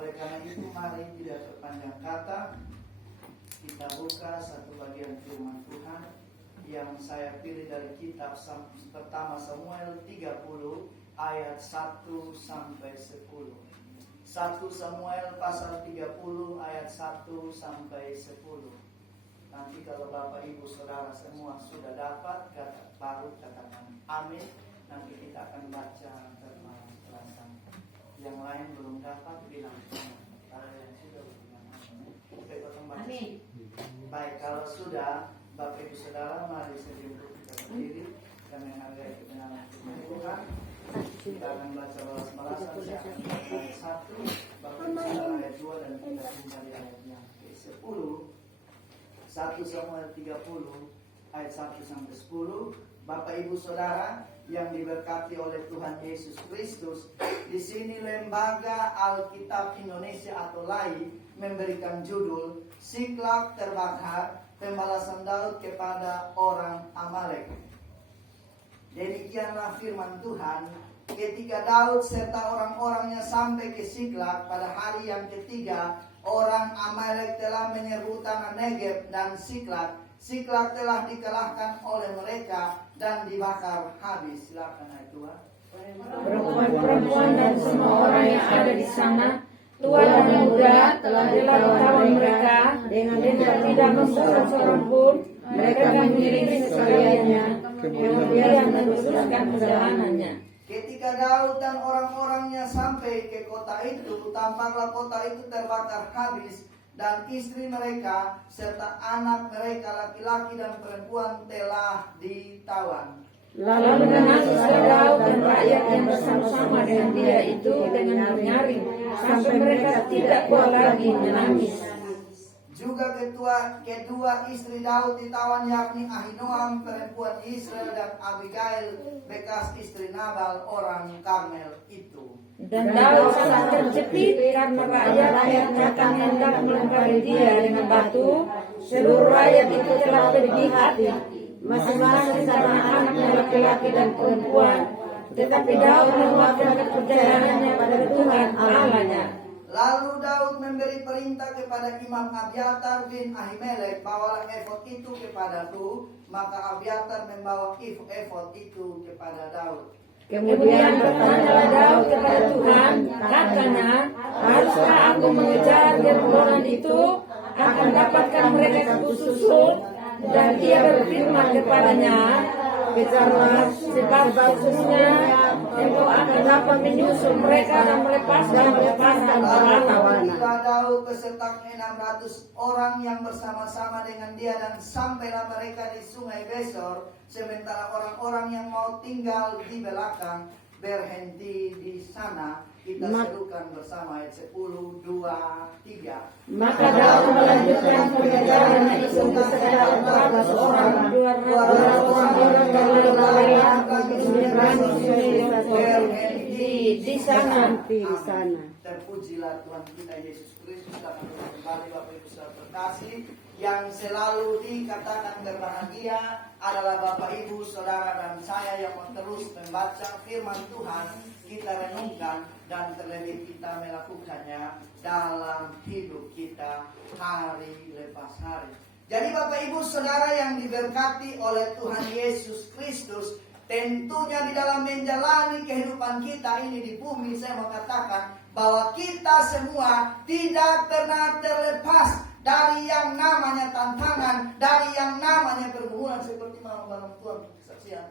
Oleh karena itu mari tidak berpanjang kata, kita buka satu bagian firman Tuhan yang saya pilih dari kitab pertama Samuel 30 ayat 1 sampai 10. 1 Samuel pasal 30 ayat 1 sampai 10. Nanti kalau Bapak Ibu Saudara semua sudah dapat, baru katakan amin. Nanti kita akan baca firman Tuhan. Yang lain belum dapat bilang kalau yang sudah bilang amin. Baik, kalau sudah Bapak Ibu Saudara, mari sejumlah kita berdiri dan menghargai kebenaran firman Tuhan. Kita akan baca balas-balasan. Saya akan baca ayat 1, Bapak Ibu Saudara ayat 2, dan kita kembali ayatnya ke-10. 1 Samuel 30 ayat 1 sampai 10. Bapak Ibu Saudara yang diberkati oleh Tuhan Yesus Kristus, di sini Lembaga Alkitab Indonesia atau LAI memberikan judul Siklak Terbakar, Pembalasan Daud kepada orang Amalek. Demikianlah firman Tuhan, ketika Daud serta orang-orangnya sampai ke Siklak pada hari yang ketiga, orang Amalek telah menyerbu tanah Negeb dan Siklak. Siklak telah dikalahkan oleh mereka dan dibakar habis. Silakan ayat 2. Perempuan dan semua orang yang ada di sana, tua dan muda, telah ditawan mereka dengan tidak membunuh seorang pun. Mereka mengiringi sekaliannya, kemudian meneruskan perjalanannya. Ketika Daud dan orang-orangnya sampai ke kota itu, tampaklah kota itu terbakar habis, dan istri mereka serta anak mereka laki-laki dan perempuan telah ditawan. Lalu menangislah Daud dan rakyat yang bersama-sama dengan dia itu dengan bernyaring, sampai mereka tidak kuat lagi menangis. Juga kedua istri Daud ditawan, yakni Ahinoam perempuan Israel dan Abigail bekas istri Nabal orang Karmel itu. Dan Daud sangat terjepit karena rakyat akan hendak melempari dia dengan batu. Seluruh rakyat itu telah bersedih hati, masing-masing karena anaknya laki-laki dan perempuan. Tetapi Daud menguatkan kepercayaannya pada Tuhan Allahnya. Lalu Daud memberi perintah kepada Imam Abiatar bin Ahimelek, bawalah efod itu kepadaku. Maka Abiatar membawa efod itu kepada Daud. Kemudian bertanyalah Daud kepada Tuhan, katanya, haruskah aku mengejar gerombolan itu, akan dapatkan mereka kususut? Dan ia berfirman kepadanya, kejarlah, sebab khususnya engkau akan dapat menyusul mereka dan melepaskan tawanan. Daud beserta 600 orang yang bersama-sama dengan dia, dan sampailah mereka di sungai Besor, sementara orang-orang yang mau tinggal di belakang berhenti di sana. Kita serukan bersama ayat 10, 2, 3. Maka Daud melanjutkan pengejarannya itu beserta 400 orang, 200 orang di sana. Terpujilah Tuhan kita Yesus Kristus. Akan kembali Bapak Ibu Saudara terkasih, yang selalu dikatakan berbahagia adalah Bapak Ibu Saudara dan saya yang terus membaca firman Tuhan, kita renungkan dan terlebih kita melakukannya dalam hidup kita hari lepas hari. Jadi Bapak Ibu Saudara yang diberkati oleh Tuhan Yesus Kristus, tentunya di dalam menjalani kehidupan kita ini di bumi, saya mau katakan bahwa kita semua tidak pernah terlepas dari yang namanya tantangan, dari yang namanya pergumulan. Seperti mau barang Tuhan kesaksian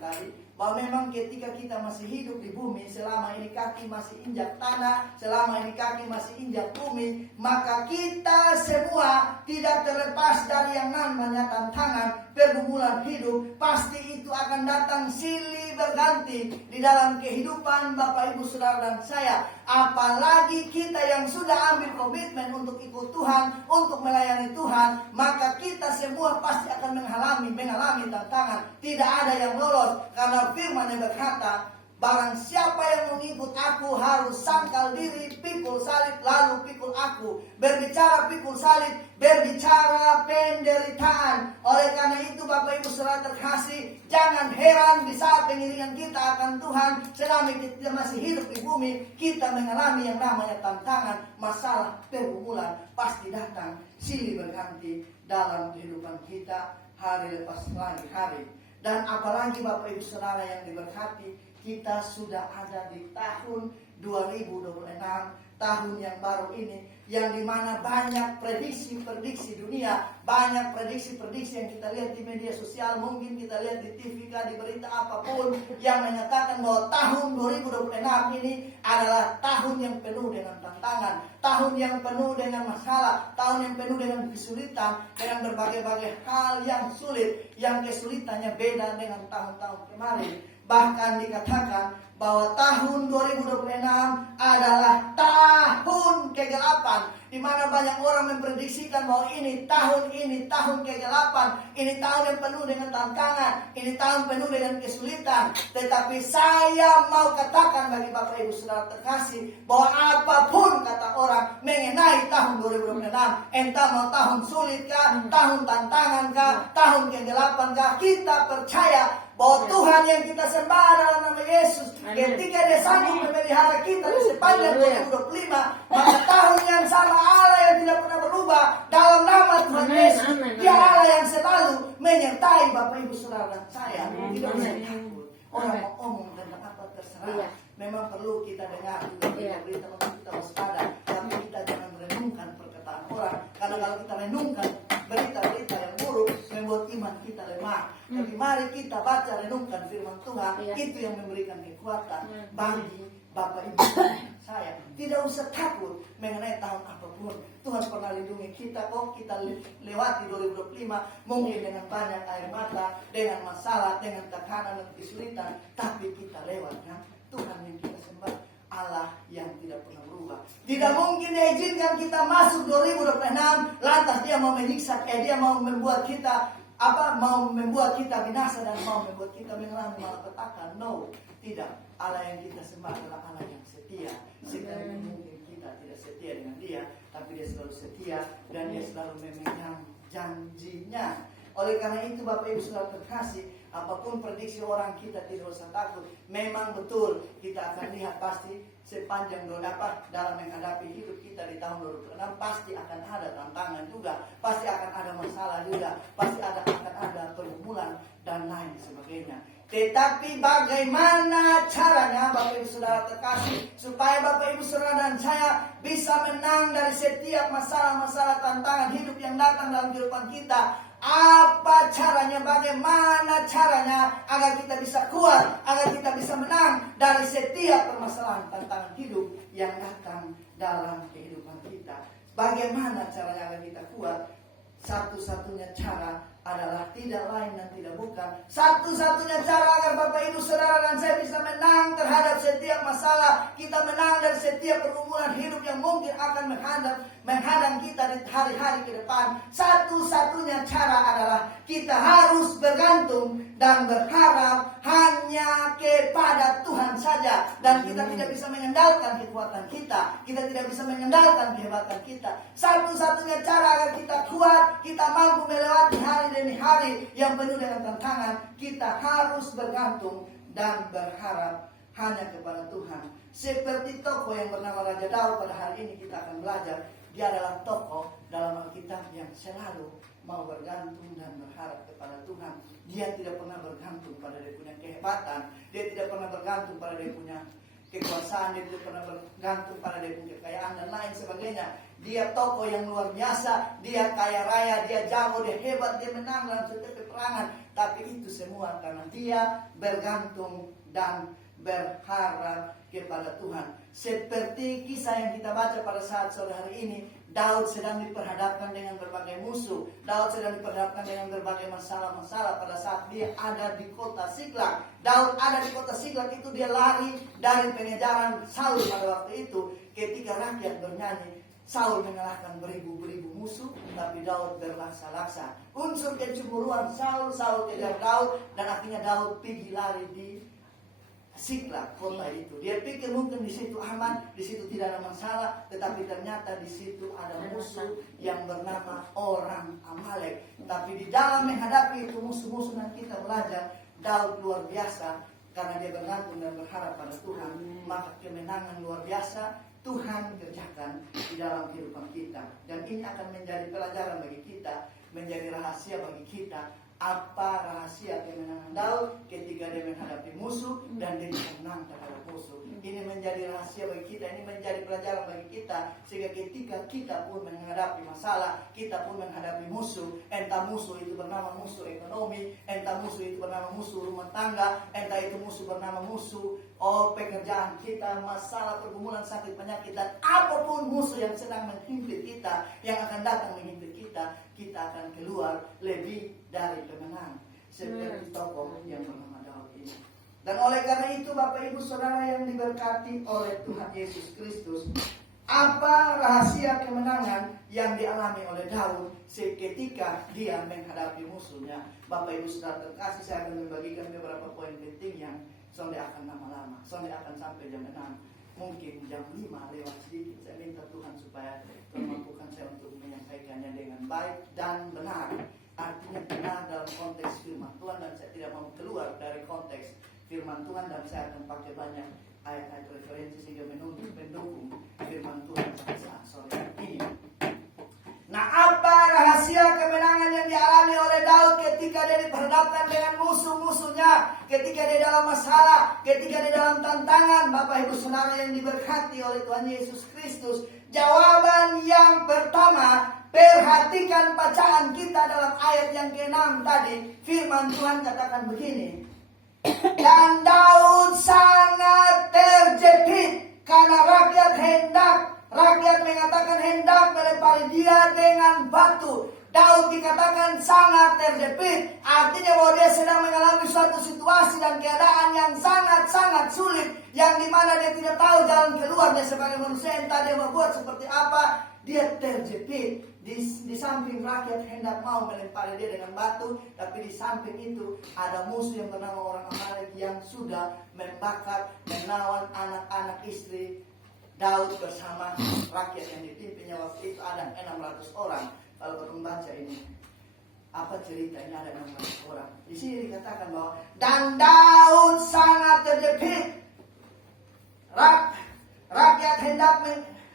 tadi, bahwa memang ketika kita masih hidup di bumi, selama ini kaki masih injak tanah, selama ini kaki masih injak bumi, maka kita semua tidak terlepas dari yang namanya tantangan, pergumulan hidup. Pasti itu akan datang silih berganti di dalam kehidupan Bapak Ibu Saudara dan saya. Apalagi kita yang sudah ambil komitmen untuk ikut Tuhan, untuk melayani Tuhan, maka kita semua pasti akan mengalami tantangan. Tidak ada yang lolos, karena firman yang berkata, Barang siapa yang mengikut aku harus sangkal diri, pikul salib, lalu pikul aku. Berbicara pikul salib, berbicara penderitaan. Oleh karena itu Bapak Ibu Saudara terkasih, jangan heran di saat pengiringan kita akan Tuhan, selama kita masih hidup di bumi, kita mengalami yang namanya tantangan, masalah, pergumulan pasti datang, silih berganti dalam kehidupan kita hari lepas lagi hari. Dan apalagi Bapak Ibu Saudara yang diberkati, kita sudah ada di tahun 2026, tahun yang baru ini, yang dimana banyak prediksi dunia, banyak prediksi yang kita lihat di media sosial, mungkin kita lihat di TV, di berita apapun, yang menyatakan bahwa tahun 2026 ini adalah tahun yang penuh dengan tantangan, tahun yang penuh dengan masalah, tahun yang penuh dengan kesulitan, dengan berbagai-bagai hal yang sulit, yang kesulitannya beda dengan tahun-tahun kemarin. Bahkan dikatakan bahwa tahun 2026 adalah tahun kegelapan, di mana banyak orang memprediksikan bahwa ini tahun kegelapan, ini tahun yang penuh dengan tantangan, ini tahun penuh dengan kesulitan. Tetapi saya mau katakan bagi Bapak Ibu Saudara terkasih, bahwa apapun kata orang mengenai tahun 2026, entah mau tahun sulit kah, tahun tantangan kah, tahun kegelapan kah, kita percaya bahwa Tuhan yang kita sembah dalam nama Yesus, ketika Dia sanggup memelihara kita di sepanjang 2025, maka tahun yang sama Allah yang tidak pernah berubah dalam nama Tuhan Yesus, Dia Allah yang selalu menyertai Bapak Ibu Saudara dan saya. Tidak usah takut. Orang mau ngomong tentang apa terserah. Memang perlu kita dengar berita untuk kita waspada, tapi kita jangan merenungkan perkataan orang, karena kalau kita renungkan berita-berita yang buruk membuat iman kita lemah. Tapi mari kita baca, renungkan firman Tuhan, itu yang memberikan kekuatan bagi Bapak Ibu saya. Tidak usah takut mengenai tahun apapun. Tuhan pernah lindungi kita kok. Kita lewati 2025 mungkin dengan banyak air mata, dengan masalah, dengan tekanan dan kesulitan, tapi kita lewatnya. Tuhan yang kita sembah, Allah yang tidak pernah berubah. Tidak mungkin Dia izinkan kita masuk 2026 lantas Dia mau menyiksa, Dia mau membuat kita mau membuat kita binasa dan mau membuat kita mengalami malapetaka. No, tidak. Allah yang kita sembah adalah Allah yang setia. Sekalipun mungkin kita tidak setia dengan Dia, tapi Dia selalu setia dan Dia selalu memegang janjinya. Oleh karena itu Bapak Ibu Saudara terkasih, apapun prediksi orang, kita tidak usah takut. Memang betul kita akan lihat pasti sepanjang dalam menghadapi hidup kita di tahun 2026 pasti akan ada tantangan juga, pasti akan ada masalah juga, pasti akan ada pergumulan dan lain sebagainya. Tetapi bagaimana caranya Bapak Ibu Saudara terkasih, supaya Bapak Ibu Saudara dan saya bisa menang dari setiap masalah-masalah tantangan hidup yang datang dalam kehidupan kita? Apa caranya, bagaimana caranya agar kita bisa kuat, agar kita bisa menang dari setiap permasalahan tantangan hidup yang datang dalam kehidupan kita? Bagaimana caranya agar kita kuat? Satu-satunya cara adalah tidak lain dan tidak bukan, satu-satunya cara agar Bapak Ibu Saudara dan saya bisa menang terhadap setiap masalah, kita menang dari setiap pergumulan hidup yang mungkin akan menghadang kita di hari-hari ke depan. Satu-satunya cara adalah kita harus bergantung dan berharap hanya kepada Tuhan saja. Dan kita tidak bisa mengandalkan kekuatan kita, kita tidak bisa mengandalkan kehebatan kita. Satu-satunya cara agar kita kuat, kita mampu melewati hari demi hari yang penuh dengan tantangan, kita harus bergantung dan berharap hanya kepada Tuhan. Seperti tokoh yang bernama Raja Daud pada hari ini kita akan belajar. Dia adalah tokoh dalam Alkitab yang selalu mau bergantung dan berharap kepada Tuhan. Dia tidak pernah bergantung pada dia punya kehebatan, dia tidak pernah bergantung pada dia punya kekuasaan, dia tidak pernah bergantung pada dia punya kekayaan dan lain sebagainya. Dia tokoh yang luar biasa, dia kaya raya, dia jago, dia hebat, dia menang dalam setiap peperangan. Tapi itu semua karena dia bergantung dan berharap kepada Tuhan. Seperti kisah yang kita baca pada saat sore hari ini, Daud sedang diperhadapkan dengan berbagai musuh. Daud sedang diperhadapkan dengan berbagai masalah-masalah pada saat dia ada di kota Siklag. Daud ada di kota Siklag itu, dia lari dari pengejaran Saul pada waktu itu. Ketika rakyat bernyanyi, Saul mengalahkan beribu-beribu musuh, tapi Daud berlaksa-laksa. Unsur kecemburuan Saul kejar Daud, dan akhirnya Daud pergi lari di Siklag, kota itu. Dia pikir mungkin di situ aman, di situ tidak ada masalah, tetapi ternyata di situ ada musuh yang bernama orang Amalek. Tapi di dalam menghadapi itu musuh-musuh yang kita belajar, Daud luar biasa karena dia bergantung dan berharap pada Tuhan. Maka kemenangan luar biasa Tuhan kerjakan di dalam kehidupan kita. Dan ini akan menjadi pelajaran bagi kita, menjadi rahasia bagi kita. Apa rahasia kemenangan Daud ketika dia menghadapi musuh dan dia bisa menang terhadap musuh. Ini menjadi rahasia bagi kita, ini menjadi pelajaran bagi kita. Sehingga ketika kita pun menghadapi masalah, kita pun menghadapi musuh, entah musuh itu bernama musuh ekonomi, entah musuh itu bernama musuh rumah tangga, entah itu musuh bernama musuh pekerjaan kita, masalah, pergumulan, sakit, penyakit, dan apapun musuh yang sedang menghimpit kita, yang akan datang menghimpit kita, kita akan keluar lebih dari pemenang. Seperti tokoh yang bernama Daud ini. Dan oleh karena itu Bapak Ibu Saudara yang diberkati oleh Tuhan Yesus Kristus, apa rahasia kemenangan yang dialami oleh Daud ketika dia menghadapi musuhnya? Bapak Ibu Saudara terkasih, saya akan membagikan beberapa poin penting yang soalnya akan lama-lama, soalnya akan sampai jam 6, mungkin jam 5 lewat sedikit. Saya minta Tuhan supaya memampukan saya untuk menyampaikannya dengan baik dan benar. Artinya benar dalam konteks firman Tuhan, dan saya tidak mau keluar dari konteks firman Tuhan, dan saya akan pakai banyak ayat-ayat referensi sehingga mendukung firman Tuhan saat sore ini. Nah, apa rahasia kemenangan yang dialami oleh Daud ketika dia diperhadapkan dengan musuh-musuhnya, ketika dia dalam masalah, ketika dia dalam tantangan? Bapak Ibu Saudara yang diberkati oleh Tuhan Yesus Kristus, jawaban yang pertama, perhatikan bacaan kita dalam ayat yang ke-6 tadi. Firman Tuhan katakan begini, dan Daud sangat terjepit karena rakyat mengatakan hendak melempari dia dengan batu. Daud dikatakan sangat terjepit, artinya bahwa dia sedang mengalami suatu situasi dan keadaan yang sangat-sangat sulit, yang dimana dia tidak tahu jalan keluarnya sebagai manusia. Entah dia berbuat seperti apa, dia terjepit. Di samping rakyat hendak mau melempari dia dengan batu, tapi di samping itu ada musuh yang bernama orang Amalek yang sudah membakar, menawan anak-anak istri Daud bersama rakyat yang dipimpinnya. Waktu itu ada 600 orang. Kalau kita membaca ini, apa cerita ini, ada 600 orang. Di sini dikatakan bahwa dan Daud sangat terjepit.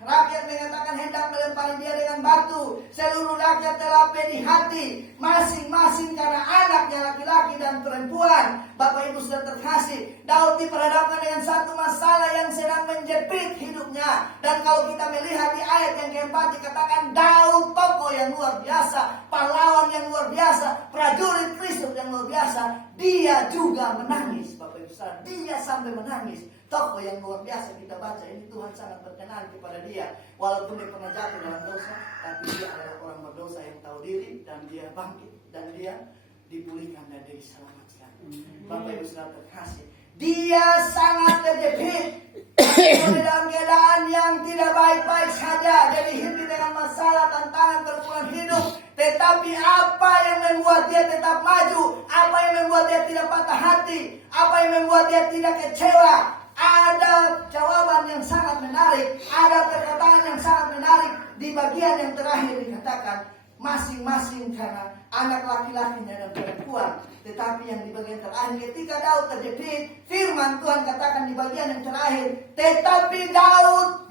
Rakyat mengatakan hendak melempari dia dengan batu. Seluruh rakyat telah pedih hati, masing-masing karena anaknya laki-laki dan perempuan. Bapak Ibu sudah terkasih, Daud diperhadapkan dengan satu masalah yang sedang menjepit hidupnya. Dan kalau kita melihat di ayat yang keempat dikatakan Daud tokoh yang luar biasa, pahlawan yang luar biasa, prajurit Kristus yang luar biasa. Dia juga menangis, Bapak Ibu saudara, dia sampai menangis. Tokoh yang luar biasa, kita baca ini Tuhan sangat berkenan kepada dia. Walaupun dia pernah jatuh dalam dosa, tapi dia adalah orang berdosa yang tahu diri, dan dia bangkit, dan dia dipulihkan dan dia diselamatkan. Bapak Ibu saudara terkasih, dia sangat terjepit dalam keadaan yang tidak baik-baik saja. Dia dihimpit dengan masalah, tantangan, pergumulan hidup. Tetapi apa yang membuat dia tetap maju? Apa yang membuat dia tidak patah hati? Apa yang membuat dia tidak kecewa? Ada jawaban yang sangat menarik, ada perkataan yang sangat menarik di bagian yang terakhir dikatakan masing-masing karena anak laki-lakinya dan perempuan. Tetapi yang di bagian terakhir ketika Daud terjepit, firman Tuhan katakan di bagian yang terakhir, tetapi Daud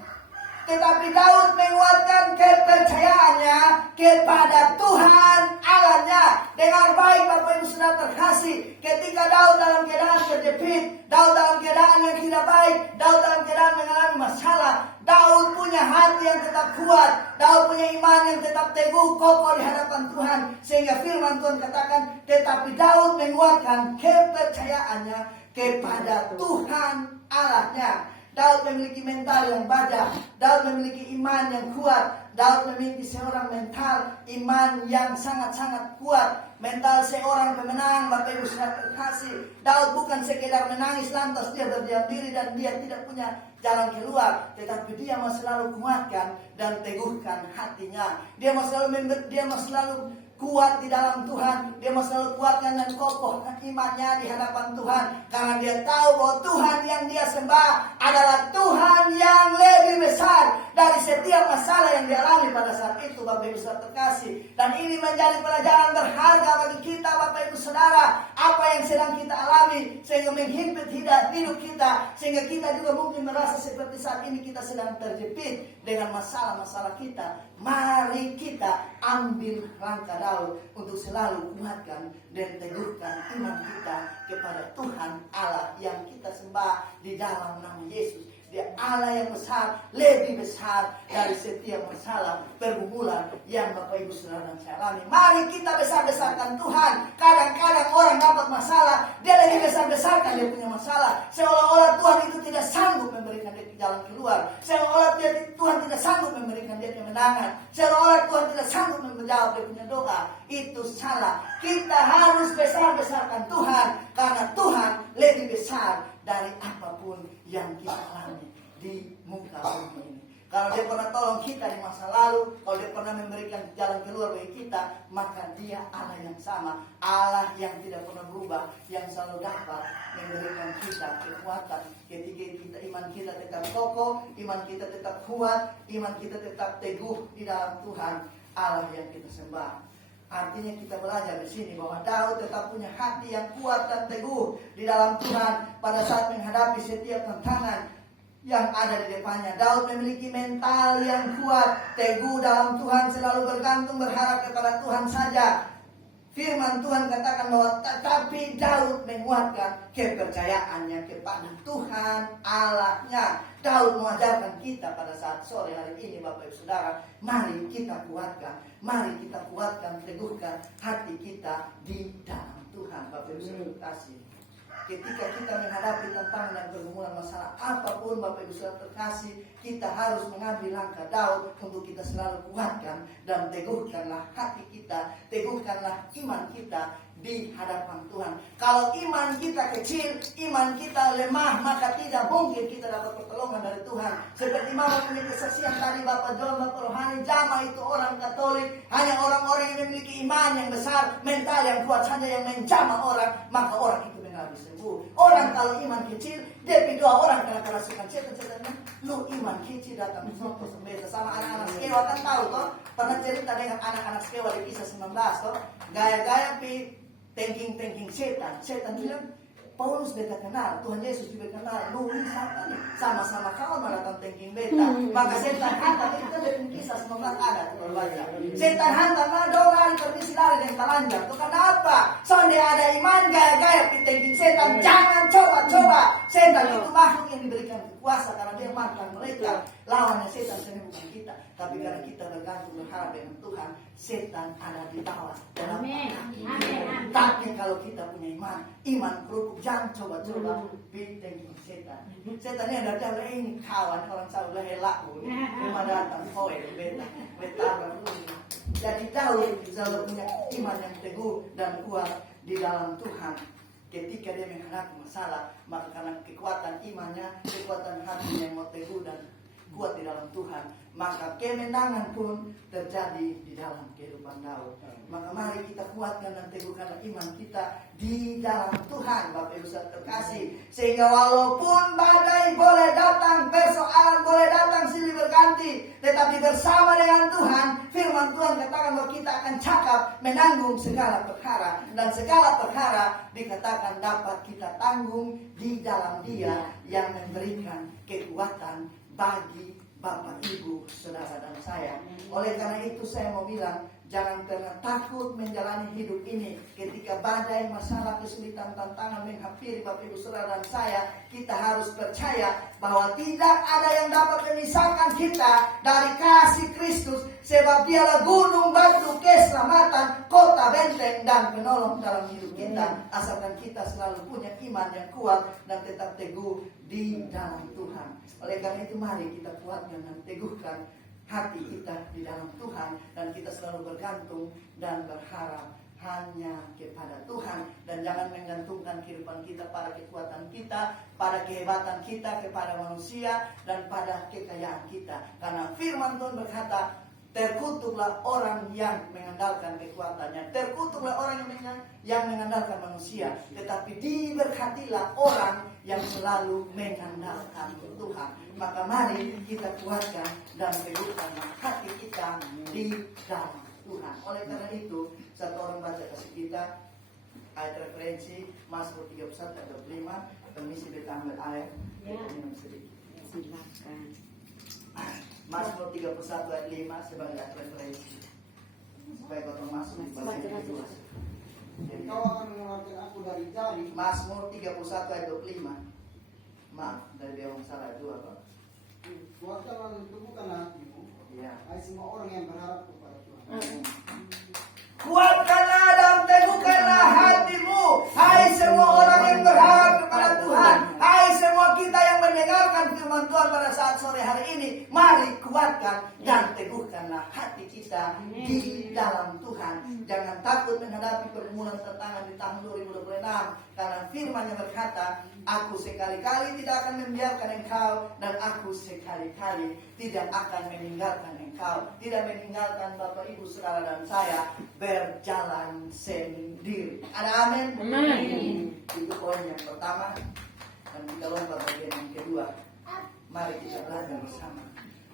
menguatkan kepercayaannya kepada Tuhan Allahnya. Dengar baik Bapak Ibu saudara terkasih, ketika Daud dalam keadaan terjepit, Daud dalam keadaan yang tidak baik, Daud dalam keadaan mengalami masalah, Daud punya hati yang tetap kuat, Daud punya iman yang tetap teguh, kokoh di hadapan Tuhan. Sehingga firman Tuhan katakan, tetapi Daud menguatkan kepercayaannya kepada Tuhan Allahnya. Daud memiliki mental yang baja, Daud memiliki iman yang kuat, Daud memiliki seorang mental iman yang sangat-sangat kuat. Mental seorang pemenang, Bapak Ibu saudara terkasih. Daud bukan sekedar menangis lantas dia berdiam diri dan dia tidak punya jalan keluar, tetapi dia mau selalu kuatkan dan teguhkan hatinya. Dia mau selalu kuat di dalam Tuhan. Dia mau selalu kuatkan dan kokohkan imannya di hadapan Tuhan. Karena dia tahu bahwa Tuhan yang dia sembah adalah Tuhan yang lebih besar dari setiap masalah yang dialami pada saat itu, Bapak Ibu Saudara terkasih. Dan ini menjadi pelajaran berharga bagi kita, Bapak Ibu Saudara. Apa yang sedang kita alami sehingga menghimpit hidup kita, sehingga kita juga mungkin merasa seperti saat ini kita sedang terjepit dengan masalah-masalah kita. Mari kita ambil langkah Daud untuk selalu kuatkan dan teguhkan iman kita kepada Tuhan Allah yang kita sembah di dalam nama Yesus. Dia Allah yang besar, lebih besar dari setiap masalah pergumulan yang Bapak Ibu Saudara dan saya alami. Mari kita besar-besarkan Tuhan. Kadang-kadang orang dapat masalah, dia lebih besar-besarkan dia punya masalah. Seolah-olah Tuhan itu tidak sanggup memberikan dia jalan keluar. Seolah-olah Tuhan tidak sanggup memberikan dia kemenangan. Seolah-olah Tuhan tidak sanggup menjawab dia punya doa. Itu salah. Kita harus besar-besarkan Tuhan, karena Tuhan lebih besar dari apapun yang kita alami di muka bumi ini. Kalau dia pernah tolong kita di masa lalu, kalau dia pernah memberikan jalan keluar bagi kita, maka dia Allah yang sama, Allah yang tidak pernah berubah, yang selalu dapat memberikan kita kekuatan ketika kita iman kita tetap kokoh, iman kita tetap kuat, iman kita tetap teguh di dalam Tuhan Allah yang kita sembah. Artinya kita belajar di sini bahwa Daud tetap punya hati yang kuat dan teguh di dalam Tuhan pada saat menghadapi setiap tantangan yang ada di depannya. Daud memiliki mental yang kuat, teguh dalam Tuhan, selalu bergantung berharap kepada Tuhan saja. Firman Tuhan katakan bahwa tetapi Daud menguatkan kepercayaannya kepada Tuhan Allahnya. Daud mengajarkan kita pada saat sore hari ini, Bapak Ibu Saudara, mari kita kuatkan, teguhkan hati kita di dalam Tuhan, Bapak Ibu Saudara terkasih. Ketika kita menghadapi tantangan dan pergumulan masalah apapun, Bapak Ibu Saudara terkasih, kita harus mengambil langkah Daud untuk kita selalu kuatkan dan teguhkanlah hati kita, teguhkanlah iman kita di hadapan Tuhan. Kalau iman kita kecil, iman kita lemah, maka tidak mungkin kita dapat pertolongan dari Tuhan. Seperti Mama punya kesaksian tadi, Bapak John, Bapak Rohani, Jama itu orang Katolik, hanya orang-orang yang memiliki iman yang besar, mental yang kuat saja yang menjamah orang, maka orang itu benar bisa sembuh. Orang kalau iman kecil, dia dua orang kena kerasukan setan-setannya. Lu iman kecil datang contoh sembeda sama anak-anak sekewa, kan tahu toh? Pernah cerita dengan anak-anak sekewa di kisah 19 toh? Gaya-gaya thinking setan bilang, Paulus beta kenal, Tuhan Yesus juga kenal, lu sama-sama kawan malah thinking beta. Maka setan hantar, itu kan dari kisah 19 ada kalau baca. Setan hantar, mana dong lari permisi lari dan telanjang. Itu kenapa? Soalnya ada iman gaya-gaya thinking setan, jangan coba-coba. Setan itu makhluk yang diberikan kuasa karena dia makan mereka. Lawannya setan sebenarnya bukan kita, tapi karena kita bergantung berharap dengan Tuhan, setan ada di bawah. Amin. Tapi kalau kita punya iman kerupuk, jangan coba-coba thinking setan. Setan ini ada jalan ini kawan orang Saudi helak pun, cuma datang kowe beta dulu. Jadi Daud selalu punya iman yang teguh dan kuat di dalam Tuhan. Ketika dia menghadapi masalah, maka karena kekuatan imannya, kekuatan hatinya yang mau teguh dan kuat di dalam Tuhan, maka kemenangan pun terjadi di dalam kehidupan Daud. Maka mari kita kuatkan dan teguhkan iman kita di dalam Tuhan, Bapak Ibu Saudara terkasih, sehingga walaupun badai boleh datang, persoalan boleh datang silih berganti, tetapi bersama dengan Tuhan, firman Tuhan katakan bahwa kita akan cakap menanggung segala perkara, dan segala perkara dikatakan dapat kita tanggung di dalam Dia yang memberikan kekuatan bagi Bapak, Ibu, Saudara dan saya. Oleh karena itu saya mau bilang, jangan pernah takut menjalani hidup ini. Ketika badai, masalah, kesulitan, tantangan menghampiri Bapak, Ibu, Saudara dan saya, kita harus percaya bahwa tidak ada yang dapat memisahkan kita dari kasih Kristus, sebab Dialah gunung, batu, keselamatan, kota, benteng, dan penolong dalam hidup kita. Asalkan kita selalu punya iman yang kuat dan tetap teguh di dalam Tuhan. Oleh karena itu mari kita kuatkan dan teguhkan hati kita di dalam Tuhan, dan kita selalu bergantung dan berharap hanya kepada Tuhan, dan jangan menggantungkan kehidupan kita pada kekuatan kita, pada kehebatan kita, kepada manusia dan pada kekayaan kita. Karena firman Tuhan berkata, Terkutuklah orang yang mengandalkan kekuatannya. Terkutuklah orang yang mengandalkan manusia. Tetapi diberkatilah orang yang selalu mengandalkan Tuhan. Maka mari kita kuatkan dan teguhkanlah hati kita di dalam Tuhan. Oleh karena itu, satu orang baca kasih kita ayat referensi Mazmur 31 ayat 25. Permisi kita ambil ayat. Minum sedikit. Silakan. Mazmur 31 ayat 5 sebagai referensi supaya kau masuk di bahasa kedua. Jadi kau akan mengeluarkan aku dari jari. Mazmur 31 ayat 25. Maaf, dari dia orang salah itu apa? Kuatkan lalu teguhkanlah hatimu. Iya. Hai semua orang yang berharap kepada Tuhan. Kuatkanlah dan teguhkanlah hatimu, hai semua orang yang berharap kepada Tuhan, hai semua kita yang mendengarkan firman Tuhan pada saat sore hari ini. Mari kuatkan dan teguhkanlah hati kita di dalam Tuhan. Jangan takut menghadapi pergumulan tantangan di tahun 2026, karena firman-Nya berkata, aku sekali-kali tidak akan membiarkan engkau, dan aku sekali-kali tidak akan meninggalkan engkau, tidak meninggalkan Bapak Ibu saudara dan saya berjalan sendiri. Ada amin? Amin. Itu poin yang pertama. Dan kita lompat bagian yang kedua. Mari kita belajar bersama.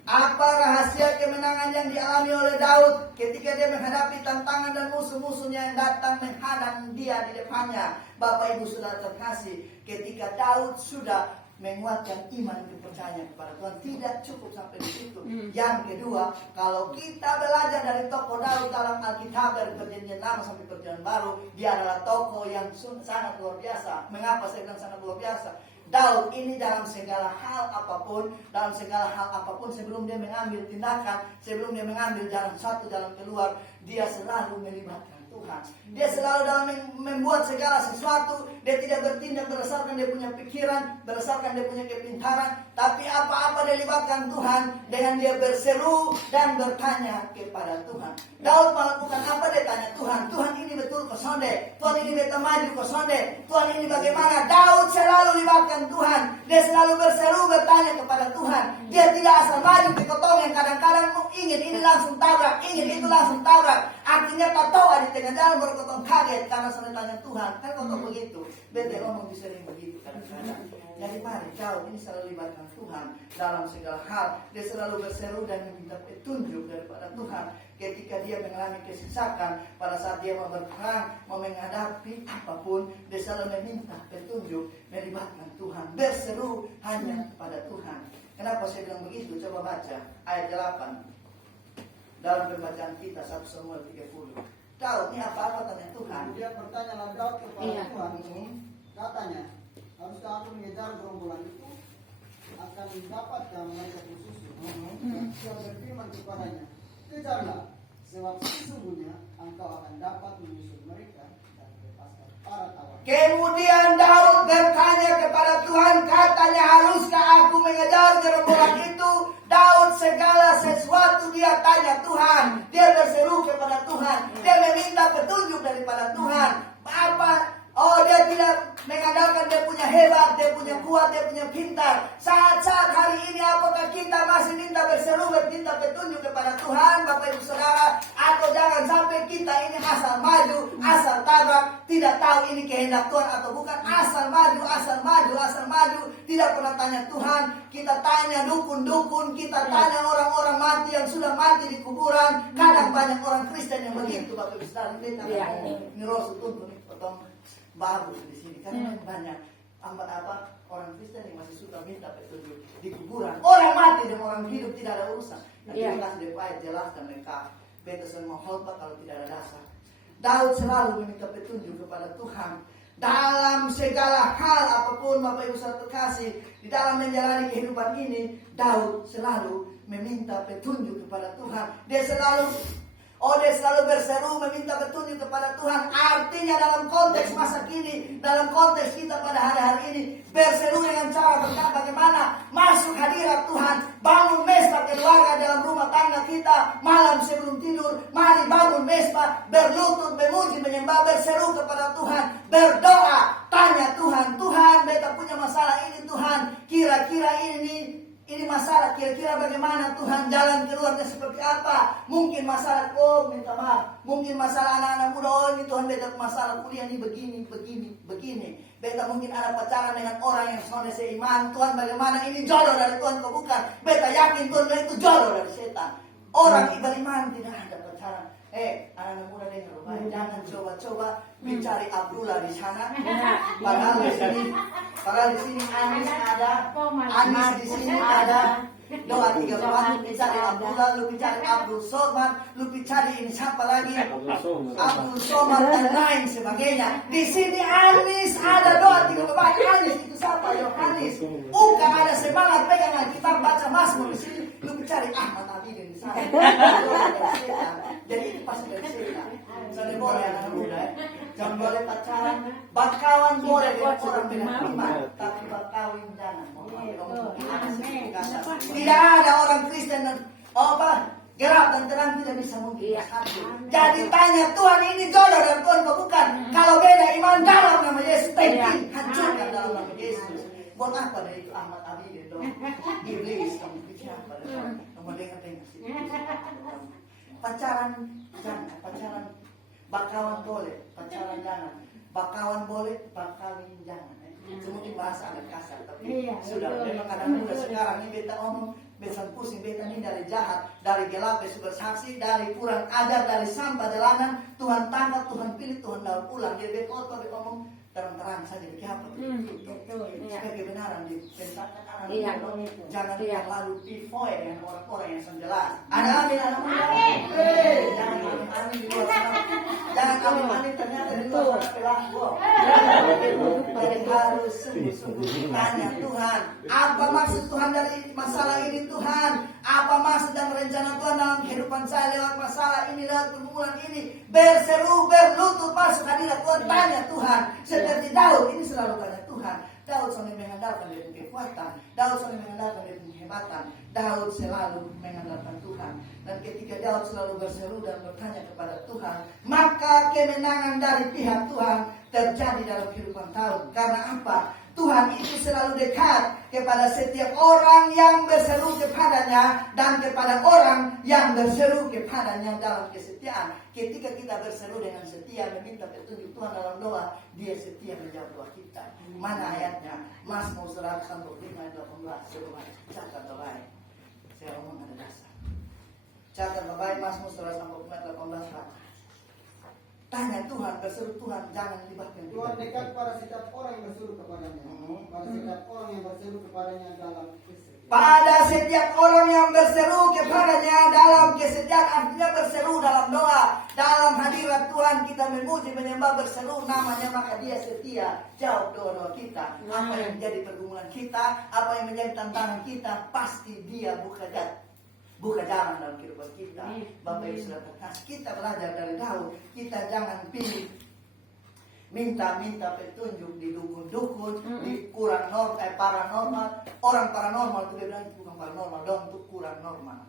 Apa rahasia kemenangan yang dialami oleh Daud ketika dia menghadapi tantangan dan musuh-musuhnya yang datang menghadang dia di depannya? Bapak Ibu saudara terkasih, ketika Daud sudah menguatkan iman dan kepercayaan kepada Tuhan, tidak cukup sampai di situ. Yang kedua, kalau kita belajar dari tokoh Daud dalam Alkitab dari Perjanjian Lama sampai Perjanjian Baru, dia adalah tokoh yang sangat luar biasa. Mengapa saya bilang sangat luar biasa? Daud ini dalam segala hal apapun, sebelum dia mengambil tindakan, sebelum dia mengambil jalan satu, jalan keluar, dia selalu melibatkan Tuhan. Dia selalu dalam membuat segala sesuatu, dia tidak bertindak berdasarkan dia punya pikiran, berdasarkan dia punya kepintaran, tapi apa-apa dia libatkan Tuhan dengan dia berseru dan bertanya kepada Tuhan. Daud melakukan apa? Dia tanya Tuhan, Tuhan ini betul kau sonde, Tuhan ini beta maju kau sonde, Tuhan ini bagaimana? Daud selalu libatkan Tuhan, dia selalu berseru bertanya kepada Tuhan. Dia tidak asal maju ke kotong yang kadang-kadang ingin ini langsung tabrak, ingin itu langsung tabrak. Akhirnya tak tahu di tengah jalan baru kotong kaget karena saya tanya Tuhan, kan kotong begitu. Beta ngomong bisa begitu kadang-kadang. Jadi mari Daud ini selalu libatkan Tuhan dalam segala hal. Dia selalu berseru dan meminta petunjuk daripada Tuhan. Ketika dia mengalami kesesakan, pada saat dia mau berperang, mau menghadapi apapun, dia selalu meminta petunjuk, melibatkan Tuhan, berseru hanya kepada Tuhan. Kenapa saya bilang begitu? Coba baca ayat 8 dalam pembacaan kita 1 Samuel 30. Daud ini apa-apa tanya Tuhan. Dia bertanyalah Daud kepada Iya. Tuhan. Katanya, haruskah aku mengejar gerombolan itu? Akan dapatkah mereka bersusu? Dia berfirman kepadanya, kejarlah, sebab sesungguhnya engkau akan dapat menyusul mereka dan lepaskan para tawar. Kemudian Daud bertanya kepada Tuhan, katanya haruskah aku mengejar gerombolan itu? Daud segala sesuatu dia tanya Tuhan, dia berseru kepada Tuhan, dia meminta petunjuk daripada Tuhan. Apa? Oh, dia tidak mengandalkan dia punya hebat, dia punya kuat, dia punya pintar. Saat-saat hari ini apakah kita masih minta berseru, minta petunjuk kepada Tuhan, Bapak Ibu Saudara? Atau jangan sampai kita ini asal maju, asal tabrak, tidak tahu ini kehendak Tuhan atau bukan, asal maju, tidak pernah tanya Tuhan. Kita tanya dukun-dukun, kita tanya orang-orang mati yang sudah mati di kuburan. Kadang banyak orang Kristen yang begitu, Bapak Ibu Saudara. Ini Rasul tuntun ini potong bagus di sini karena banyak orang Kristen yang masih suka minta petunjuk di kuburan. Orang mati dan orang hidup tidak ada urusan. Nanti kita kasih ayat jelas dan lengkap. Beta semua khotbah kalau tidak ada dasar. Daud selalu meminta petunjuk kepada Tuhan dalam segala hal apapun. Bapak Ibu saudara terkasih, di dalam menjalani kehidupan ini Daud selalu meminta petunjuk kepada Tuhan. Dia selalu berseru meminta petunjuk kepada Tuhan. Artinya dalam konteks masa kini, dalam konteks kita pada hari-hari ini, berseru dengan cara bagaimana masuk hadirat Tuhan, bangun mesbah keluarga dalam rumah tangga kita, malam sebelum tidur, mari bangun mesbah, berlutut, memuji, menyembah, berseru kepada Tuhan, berdoa, tanya Tuhan, Tuhan, beta punya masalah ini Tuhan, kira-kira ini masalah kira-kira bagaimana Tuhan, jalan keluarnya seperti apa. Mungkin masalah, oh minta maaf, mungkin masalah anak-anak muda, oh ini Tuhan beta masalah kuliah ini begini. Beta mungkin ada pacaran dengan orang yang sudah seiman. Tuhan bagaimana ini jodoh dari Tuhan kau bukan. Beta yakin Tuhan itu jodoh dari setan. Orang beriman tidak ada pacaran. Anak-anak muda dengar, jangan coba-coba mencari Abdullah di sana. Padahal di sini Anis ada, Anis di sini ada. Doa 3 bulan, lu cari Abdullah, lu cari Abdul Somad, lu cari ini siapa lagi? Abdul Somad dan lain sebagainya. Di sini Anis ada, doa 3 bulan. Anis itu siapa? Yohanes. Bukan ada semangat pegangan kitab baca Mazmur di sini. Lu cari Ahmad Abidin di sana. Jadi itu pasti dari setan. Jangan boleh anak muda, jangan boleh pacaran. Bakawan boleh dengan orang beriman, tapi bakawin jangan. Tidak ada orang Kristen dan gelap dan terang tidak bisa mungkin bersatu. Jadi tanya Tuhan, ini jodoh dan Tuhan kau bukan. Kalau beda iman dalam nama Yesus, hancurkan dalam nama Yesus. Buat apa dari itu Ahmad Abidin dong? Iblis kamu pikir apa? Kamu dengar sih. Pacaran jangan, pacaran bakawan boleh, pacaran jangan. Bakawan boleh, bakawin jangan. Mungkin bahasa agak kasar, tapi sudah memang kadang muda sekarang ini beta omong, besan pusing beta ini dari jahat, dari gelap, sudah saksi, dari kurang ajar, dari sampah jalanan, Tuhan tangkap, Tuhan pilih, Tuhan daur ulang. Dia beta omong terang-terang saja, apa supaya kebenaran dipentakkan anak jangan terlalu pifoy dengan orang-orang yang jelas. Ada amin, anak muda. Jangan amin di luar sana. Jangan amin ternyata di luar sana pelaku. Jadi harus sungguh-sungguh tanya Tuhan, apa maksud Tuhan dari masalah ini Tuhan? Apa maksud dan rencana Tuhan dalam kehidupan saya lewat masalah ini, lewat pergumulan ini? Berseru, berlutut masuk hadirat Tuhan, tanya Tuhan. Seperti Daud, ini selalu tanya Tuhan. Daud selalu mengandalkan dia punya kekuatan. Daud selalu mengandalkan dia punya kehebatan. Daud selalu mengandalkan Tuhan. Dan ketika Daud selalu berseru dan bertanya kepada Tuhan, maka kemenangan dari pihak Tuhan terjadi dalam kehidupan Daud. Karena apa? Tuhan itu selalu dekat kepada setiap orang yang berseru kepadanya dan kepada orang yang berseru kepadanya dalam kesetiaan. Ketika kita berseru dengan setia meminta petunjuk Tuhan dalam doa, Dia setia menjawab doa kita. Mana ayatnya? Mazmur 145 ayat 18. Coba catat baik. Saya omong ada dasar. Catat baik Mazmur 145 ayat 18. Tanya Tuhan, berseru Tuhan, jangan libatkan Tuhan dekat pada setiap orang yang berseru kepadanya. Pada setiap orang yang berseru kepadanya dalam kesetiaan. Pada setiap orang yang berseru kepadanya dalam kesetiaan, artinya berseru dalam doa, dalam hadirat Tuhan kita memuji, menyembah, berseru namanya, maka Dia setia jawab doa-doa kita. Apa yang menjadi pergumulan kita, apa yang menjadi tantangan kita, pasti Dia buka jalan dalam kehidupan kita. Bapak Ibu sudah terkasih, kita belajar dari Daud. Kita jangan pilih minta petunjuk di dukun-dukun, di kurang paranormal. Orang paranormal itu dia bilang itu bukan paranormal dong, itu kurang normal.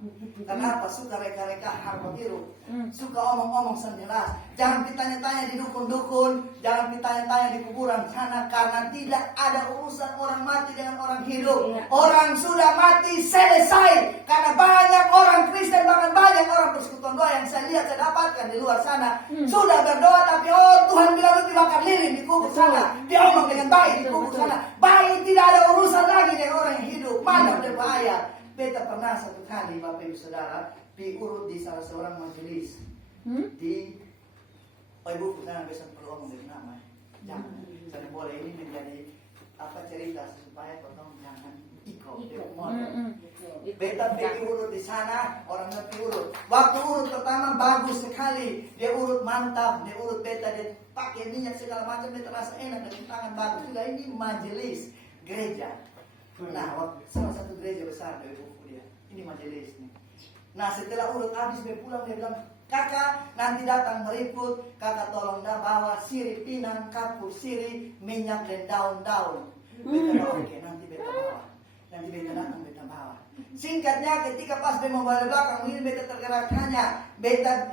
Kenapa? Suka reka-reka harta biru, suka omong-omong senjelas. Jangan ditanya-tanya di dukun-dukun, jangan ditanya-tanya di kuburan sana, karena tidak ada urusan orang mati dengan orang hidup. Orang sudah mati selesai. Karena banyak orang Kristen, bahkan banyak orang persekutuan doa yang saya lihat, saya dapatkan di luar sana, sudah berdoa tapi Tuhan bilang lu bakar lilin di kubur sana. Dia omong dengan bayi di kubur sana. Bayi tidak ada urusan lagi dengan orang yang hidup. Mana berbahaya. Beta pernah satu kali Bapak Ibu Saudara diurut di salah seorang majelis di ibu jangan bisa perlu omong dengan nama. Jangan. Saya boleh ini menjadi cerita supaya potong jangan ikut. Beta pergi urut di sana, orang ngerti urut. Waktu urut pertama bagus sekali, dia urut mantap, dia urut beta, dia pakai minyak segala macam, beta rasa enak dan tangan bagus. Juga ini majelis gereja. Nah, salah satu gereja besar dari buku dia. Ini majelis nih. Nah, setelah urut habis dia pulang, dia bilang, kakak nanti datang berikut, kakak tolong dah bawa sirih pinang, kapur sirih, minyak dan daun-daun. Beta oke, nanti beta bawa. Nanti beta datang, beta bawa. Singkatnya ketika pas dia membawa belakang ini beta tergerak hanya beta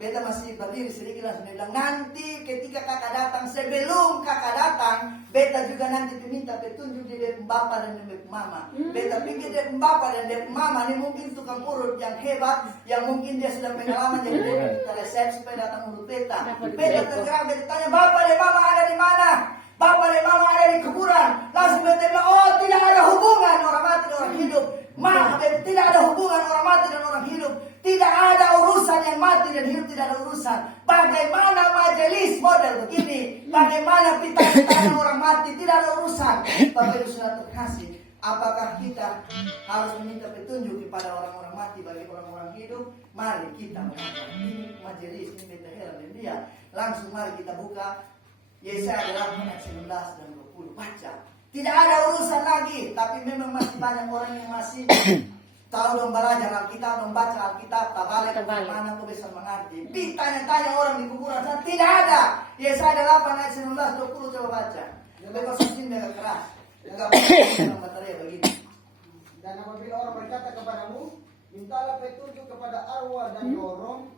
Beta masih berdiri sedikit langsung dia bilang, nanti ketika kakak datang, sebelum kakak datang, beta juga nanti minta petunjuk dari bapak dan dari mama. Beta pikir dari bapak dan dari mama ini mungkin tukang urut yang hebat, yang mungkin dia sudah pengalaman jadi kita resep supaya datang urut beta. Beta tergerak, beta tanya, bapak dan mama ada di mana? Bapak dan mama ada di kuburan. Langsung beta bilang, oh tidak ada hubungan orang mati dan orang hidup. Tidak ada hubungan orang mati dan orang hidup. Tidak ada urusan yang mati dan hidup, tidak ada urusan. Bagaimana majelis model begini? Bagaimana pita-pita orang mati, tidak ada urusan. Bapak Ibu sudah terkasih, apakah kita harus meminta petunjuk kepada orang-orang mati bagi orang-orang hidup? Mari kita menonton. Ini majelis, ini beta heran dan dia. Langsung mari kita buka Yesaya 8 ayat 19 dan 20. Baca. Tidak ada urusan lagi, tapi memang masih banyak orang yang masih tahu dong belajar Alkitab, membaca Alkitab, tabalik, mana kau bisa mengerti. Tanya-tanya orang di kuburan sana, tidak ada. Yesaya 8 ayat 19 20 coba baca. Bebas mesin dengan keras. Enggak boleh baterai begini. Dan apabila orang berkata kepadamu, mintalah petunjuk kepada arwah dan lorong,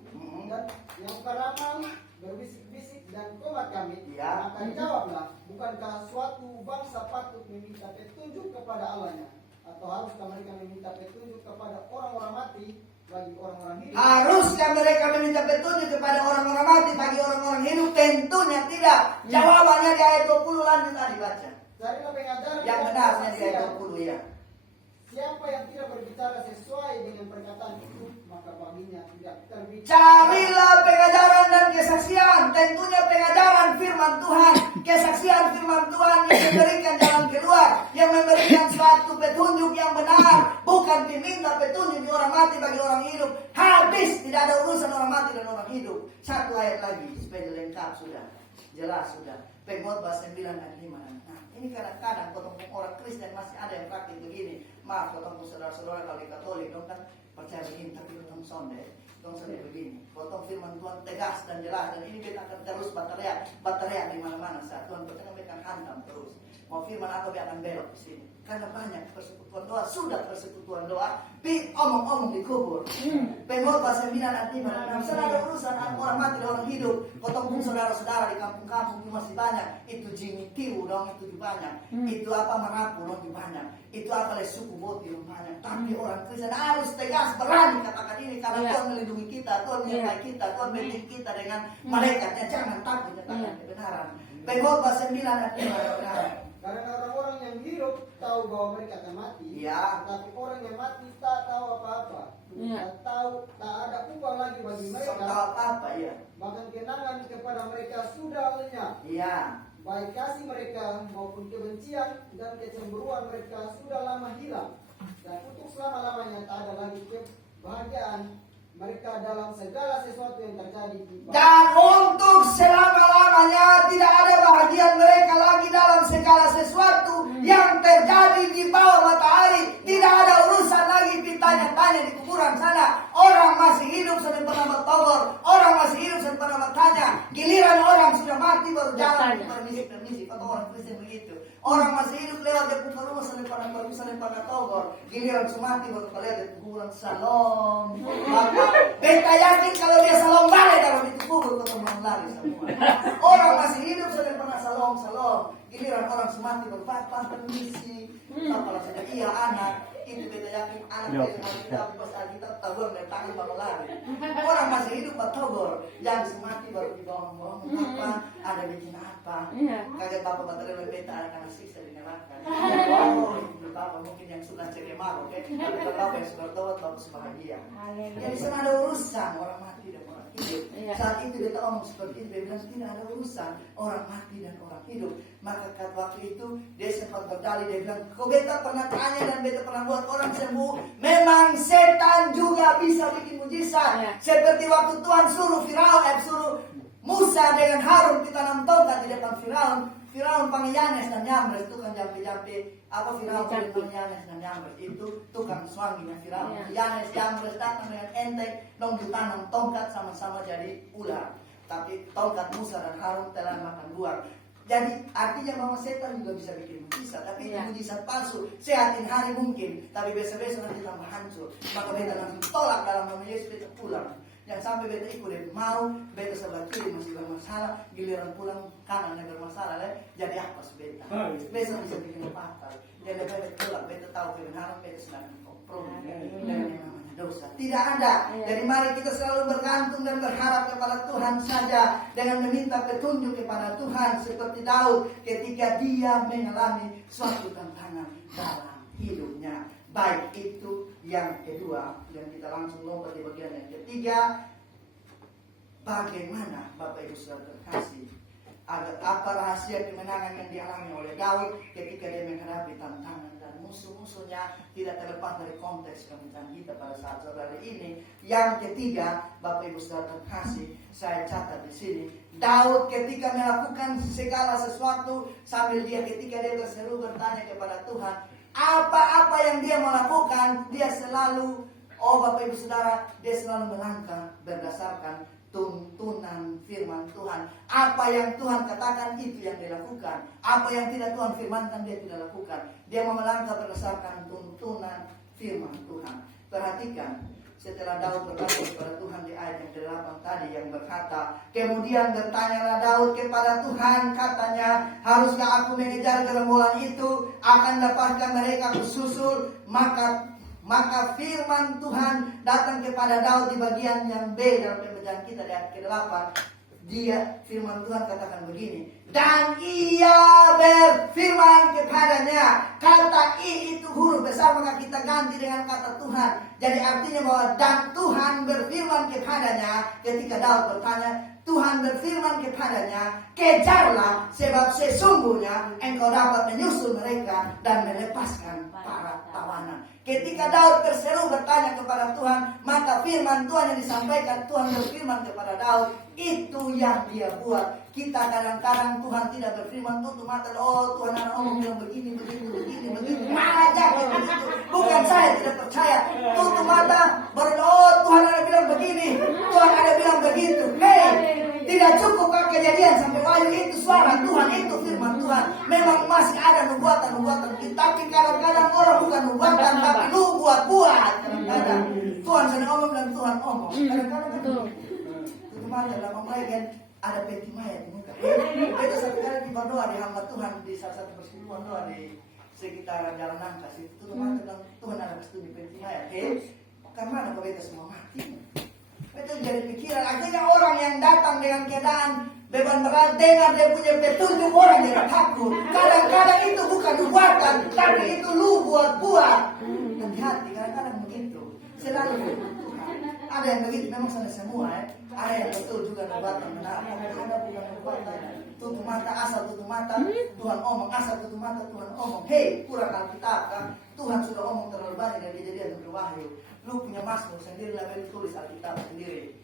dan yang karamang berbisik-bisik dan komat kami, maka jawablah, bukankah suatu bangsa patut meminta petunjuk kepada Allahnya? Atau haruskah mereka meminta petunjuk kepada orang-orang mati bagi orang-orang hidup? Haruskah mereka meminta petunjuk kepada orang-orang mati bagi orang-orang hidup? Tentunya tidak. Jawabannya di ayat 20 lanjut tadi baca. Carilah pengajaran Yang benarnya di ayat 20 ya. Siapa yang tidak berbicara sesuai dengan perkataan itu, maka baginya tidak terbicara. Carilah pengajaran dan kesaksian. Tentunya pengajaran firman Tuhan, kesaksian firman Tuhan yang memberikan jalan keluar, yang memberikan suatu petunjuk yang benar, bukan diminta petunjuk di orang mati bagi orang hidup. Habis, tidak ada urusan orang mati dan orang hidup. Satu ayat lagi supaya lengkap sudah, jelas sudah. Pengkhotbah 9 ayat 5. Nah, ini kadang-kadang potong orang Kristen masih ada yang praktik begini. Maaf, potong saudara-saudara kalau di Katolik dong kan percaya begini, tapi potong sonde begini. Potong firman Tuhan tegas dan jelas, dan ini kita akan terus baterai di mana-mana saat Tuhan berkata kita akan hantam terus. Mau firman apa dia akan belok di sini. Karena banyak persekutuan doa, sudah persekutuan doa, omong-omong dikubur. Pengkhotbah 9 ayat 5. Saudara ada urusan orang mati dan orang hidup. Potong pun saudara-saudara di kampung-kampung itu masih banyak. Itu jimitiru dong, itu di banyak. Itu apa merapu dong di banyak. Itu apa suku boti dong banyak. Tapi orang Kristen harus tegas berani katakan ini karena Tuhan melindungi kita, Tuhan menyertai kita, Tuhan membimbing kita dengan malaikatnya. Jangan takut nyatakan kebenaran. Pengkhotbah 9 ayat 5. Karena orang-orang yang hidup tahu bahwa mereka akan mati, tapi orang yang mati tak tahu apa-apa, tak tahu, tak ada upah lagi bagi mereka. Tahu apa-apa ya. Bahkan kenangan kepada mereka sudah lenyap. Baik kasih mereka maupun kebencian dan kecemburuan mereka sudah lama hilang. Dan untuk selama-lamanya tak ada lagi kebahagiaan mereka dalam segala sesuatu yang terjadi di bawah. Dan untuk selama-lamanya tidak ada bahagia mereka lagi dalam segala sesuatu yang terjadi di bawah matahari. Tidak ada urusan lagi ditanya-tanya di kuburan sana. Orang masih hidup sudah pernah bertogor, orang masih hidup sudah pernah bertanya. Giliran orang sudah mati baru jalan permisi atau orang Kristen begitu. Orang masih hidup lewat di rumah sampai pernah togor. Giliran mati baru kalian di kuburan salom. Maka beta yakin kalau dia salom balik dalam itu kubur ketemu lari semua. Orang masih hidup sudah pernah salom. Giliran orang mati baru papa permisi. Kalau sudah iya anak. Itu beta yakin anak kita pas kita togor dan tangan baru lari. Orang masih hidup bertogor. Yang mati baru di bawah apa? Ada bikin apa? Kaget bapak baterai beta akan siksa di neraka. Oh, itu bapak mungkin yang sudah cekemar, oke? Tapi kalau bapak yang sudah tawat, bapak bahagia. Jadi sana ada urusan orang mati dan orang hidup. Saat itu dia ngomong seperti itu, dia bilang tidak ada urusan orang mati dan orang hidup. Maka waktu itu dia sempat berdalih, dia bilang, kau beta pernah tanya dan beta pernah buat orang sembuh. Memang setan juga bisa bikin mujizat. Seperti waktu Tuhan suruh Musa dengan Harun ditanam tongkat di depan Firaun. Firaun panggil Yanes dan Yambres, itu kan jampi-jampi apa Firaun panggil Yanes dan Yambres itu tukang suaminya Firaun. Yanes Yambres datang dengan enteng, dong ditanam tongkat sama-sama jadi ular. Tapi tongkat Musa dan Harun telah makan buah. Jadi artinya bahwa setan juga bisa bikin mujizat, tapi itu mujizat palsu. Sehatin hari mungkin, tapi besok-besok nanti tambah hancur. Maka beta langsung tolak dalam nama Yesus, beta pulang. Yang sampai beta ikut mau beta sebelah kiri masih bermasalah, giliran pulang kanan yang bermasalah jadi apa sih beta? Beta bisa bikin apa? Jadi beta pulang, beta tahu kebenaran, beta sedang kompromi dengan yang namanya dosa. Tidak ada. Jadi mari kita selalu bergantung dan berharap kepada Tuhan saja dengan meminta petunjuk kepada Tuhan seperti Daud ketika dia mengalami suatu tantangan dalam hidupnya. Baik, itu yang kedua. Dan kita langsung lompat di bagian yang ketiga. Bagaimana Bapak Ibu Saudara terkasih, apa rahasia kemenangan yang dialami oleh Daud ketika dia menghadapi tantangan dan musuh-musuhnya tidak terlepas dari konteks pembicaraan kita pada saat saudara ini. Yang ketiga, Bapak Ibu Saudara terkasih, saya catat di sini. Daud ketika melakukan segala sesuatu sambil ketika dia berseru bertanya kepada Tuhan, apa-apa yang dia melakukan, dia selalu, Bapak Ibu Saudara, dia selalu melangkah berdasarkan tuntunan firman Tuhan. Apa yang Tuhan katakan itu yang dia lakukan. Apa yang tidak Tuhan firmankan dia tidak lakukan. Dia melangkah berdasarkan tuntunan firman Tuhan. Perhatikan, setelah Daud berkata kepada Tuhan di ayat yang ke-8 tadi yang berkata, kemudian bertanyalah Daud kepada Tuhan, katanya, haruskah aku mengejar gerombolan itu, akan dapatkah mereka kususul? Maka firman Tuhan datang kepada Daud di bagian yang B dalam pembacaan kita di ayat ke-8. Dia, firman Tuhan katakan begini, dan ia berfirman kepadanya. Kata I itu huruf besar, maka kita ganti dengan kata Tuhan. Jadi artinya bahwa dan Tuhan berfirman kepadanya. Ketika Daud bertanya, Tuhan berfirman kepadanya, kejarlah, sebab sesungguhnya engkau dapat menyusul mereka dan melepaskan para tawanan. Ketika Daud berseru bertanya kepada Tuhan, maka firman Tuhan yang disampaikan, Tuhan berfirman kepada Daud, itu yang dia buat. Kita kadang-kadang Tuhan tidak berfirman, tutup mata, Tuhan ada ngomong bilang begini. Mana aja begitu. Bukan saya tidak percaya. Tutup mata, baru Tuhan ada bilang begini, Tuhan ada bilang begitu. Hei, tidak cukup kejadian sampai Wahyu itu suara Tuhan, itu firman Tuhan. Memang masih ada nubuatan kita, tapi kadang-kadang orang bukan nubuatan, tapi lu buat-buat. Kadang-kadang Tuhan sedang ngomong dan Tuhan ngomong. Kadang-kadang tutup mata dalam mereka ada peti mayat di muka. Itu satu kali di berdoa di hamba Tuhan di salah satu persekutuan doa di sekitar Jalan Nangkas itu tutup mata dan Tuhan ada studi peti mayat. Karena beta semua mati. Itu jadi pikiran. Akhirnya orang yang datang dengan keadaan beban berat dengar dia punya petunjuk, orang dia takut. Kadang-kadang itu bukan nubuatan, tapi itu lu buat-buat. Hati-hati, kadang-kadang begitu. Selalu Tuhan. Ada yang begitu, memang sana semua Ada yang betul juga nubuatan benar. Ada bukan nubuatan. Tutup mata, asal tutup mata, Tuhan omong, asal tutup mata, Tuhan omong. Hei, kurang Alkitab kan? Tuhan sudah omong terlalu banyak dari Kejadian dan Wahyu. Lu punya Mazmur sendiri, lah tulis Alkitab sendiri.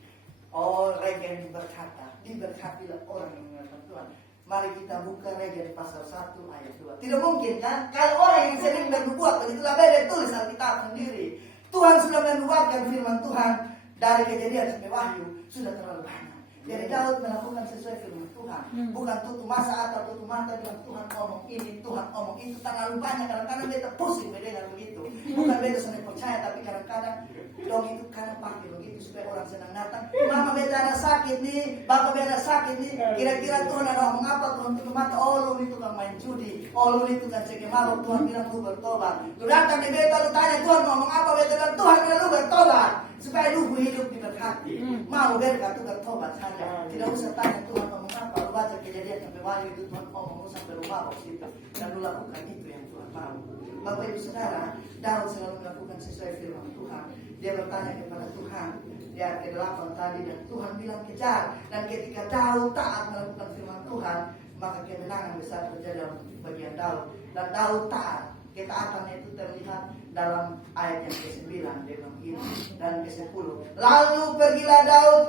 Regen berkata, diberkatilah orang yang mengenal Tuhan. Mari kita buka Regen pasal 1 ayat 2. Tidak mungkin kan? Kalau orang yang sering bernubuat, begitulah beda tulis Alkitab sendiri. Tuhan sudah menubuatkan firman Tuhan dari Kejadian sampai Wahyu sudah terlalu banyak. Jadi Daud melakukan sesuai firman Tuhan. Bukan tutup masa atau tutup mata bilang Tuhan omong ini, Tuhan omong itu. Terlalu banyak. Kadang-kadang beta pusing mendengar begitu. Bukan beta senang percaya, tapi kadang-kadang dong itu karena pakai begitu supaya orang senang datang. Mama beta ada sakit nih, bapak beta sakit nih. Kira-kira Tuhan ada ngomong apa? Tuhan tutup mata. Lu itu kan main judi. Lu itu kan cek mabuk. Tuhan bilang lu bertobat. Lu datang di beta, lu tanya Tuhan ngomong apa? Beta bilang Tuhan bilang lu bertobat. Supaya lu hidup diberkati. Mau berkat itu bertobat saja. Tidak usah tanya Tuhan ngomong apa. Lu baca Kejadian sampai Wahyu itu Tuhan ngomong sampai lu mabuk situ. Dan lu lakukan itu yang Tuhan mau. Bapak Ibu Saudara, Daud selalu melakukan sesuai firman Tuhan. Dia bertanya kepada Tuhan di ayat ke-8 tadi, dan Tuhan bilang kejar. Dan ketika Daud taat melakukan firman Tuhan, maka kemenangan besar terjadi dalam bagian Daud. Dan Daud taat. Ketaatannya itu terlihat dalam ayat yang ke-9 dia bilang ini, dan ke-10. Lalu pergilah Daud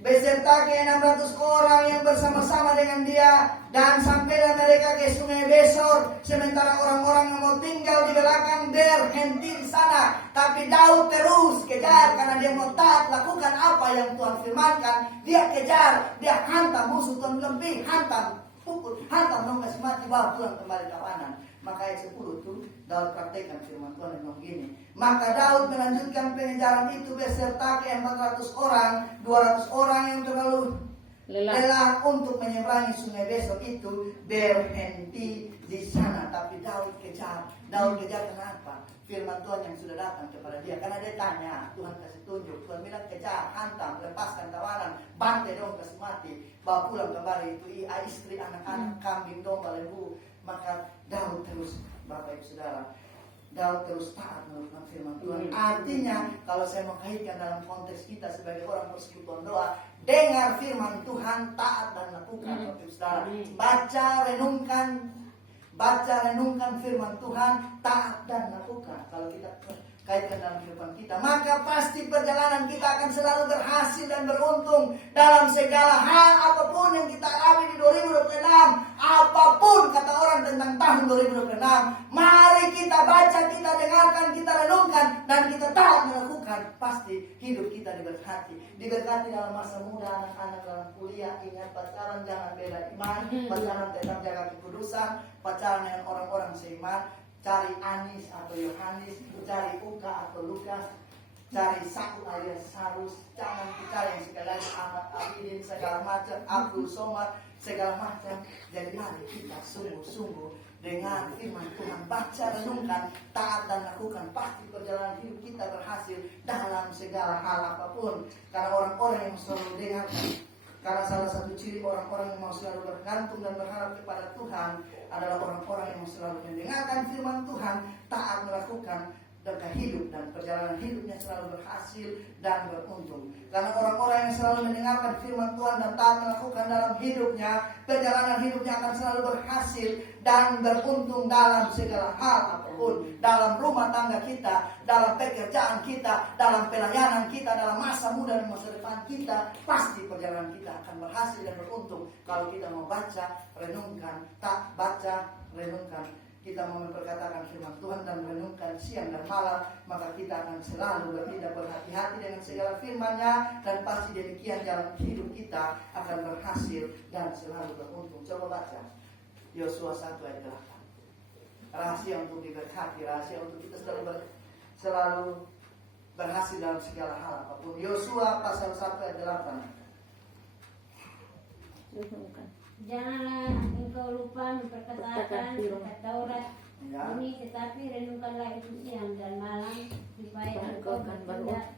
beserta ke-600 orang yang bersama-sama dengan dia, dan sampailah mereka ke sungai Besor, sementara orang-orang yang mau tinggal di belakang berhenti di sana. Tapi Daud terus kejar karena dia mau taat lakukan apa yang Tuhan firmankan. Dia kejar, dia hantam musuh. Tuhan bilang, hantam, pukul, hantam dong, kasih mati, bawa pulang kembali tawanan. Maka ayat 10 tuh Daud praktekkan firman Tuhan yang ngomong gini. Maka Daud melanjutkan pengejaran itu beserta ke 400 orang, 200 orang yang terlalu lelah untuk menyeberangi sungai besok itu berhenti di sana. Tapi Daud kejar kenapa? Firman Tuhan yang sudah datang kepada dia. Karena dia tanya, Tuhan kasih tunjuk. Tuhan bilang kejar, hantam, lepaskan tawanan, bantai dong, kasih mati, bawa pulang kembali itu istri, anak-anak, kambing, domba, lembu. Maka Daud terus, Bapak Ibu Saudara, Daud terus taat melakukan firman Tuhan. Artinya, kalau saya mau kaitkan dalam konteks kita sebagai orang persekutuan doa, dengar firman Tuhan, taat dan lakukan, Bapak Ibu Saudara. Baca, renungkan firman Tuhan, taat dan lakukan. Kalau kita kaitkan dalam kehidupan kita, maka pasti perjalanan kita akan selalu berhasil dan beruntung dalam segala hal apapun yang kita alami di 2026. Apapun kata orang tentang tahun 2026, mari kita baca, kita dengarkan, kita renungkan, dan kita taat melakukan. Pasti hidup kita diberkati dalam masa muda, anak-anak dalam kuliah. Ingat, pacaran jangan beda iman, pacaran tetap jaga kekudusan, pacaran dengan orang-orang seiman. Cari Anis atau Yohanes, cari Uka atau Lukas, cari Saku alias Sarus. Jangan cari yang segala Ahmad Abidin, segala macam, Abdul Somad, segala macam. Jadi mari kita sungguh-sungguh dengan firman Tuhan, baca, renungkan, taat dan lakukan. Pasti perjalanan hidup kita berhasil dalam segala hal apapun. Karena orang-orang yang selalu dengarkan, karena salah satu ciri orang-orang yang mau selalu bergantung dan berharap kepada Tuhan adalah orang-orang yang selalu mendengarkan firman Tuhan, taat melakukan, dan hidup dan perjalanan hidupnya selalu berhasil dan beruntung. Karena orang-orang yang selalu mendengarkan firman Tuhan dan taat melakukan dalam hidupnya, perjalanan hidupnya akan selalu berhasil dan beruntung dalam segala hal apapun. Dalam rumah tangga kita, dalam pekerjaan kita, dalam pelayanan kita, dalam masa muda dan masa depan kita, pasti perjalanan kita akan berhasil dan beruntung. Kalau kita mau baca, renungkan, tak baca, renungkan, kita mau memperkatakan firman Tuhan dan renungkan siang dan malam, maka kita akan selalu bertindak berhati-hati dengan segala firman-Nya, dan pasti demikian jalan hidup kita akan berhasil dan selalu beruntung. Coba baca Yosua 1 ayat 8. Rahasia untuk diberkati, rahasia untuk kita selalu berhasil dalam segala hal apapun. Yosua pasal 1 ayat 8. Janganlah engkau lupa memperkatakan kitab Taurat ini, tetapi renungkanlah itu siang dan malam, supaya engkau bertindak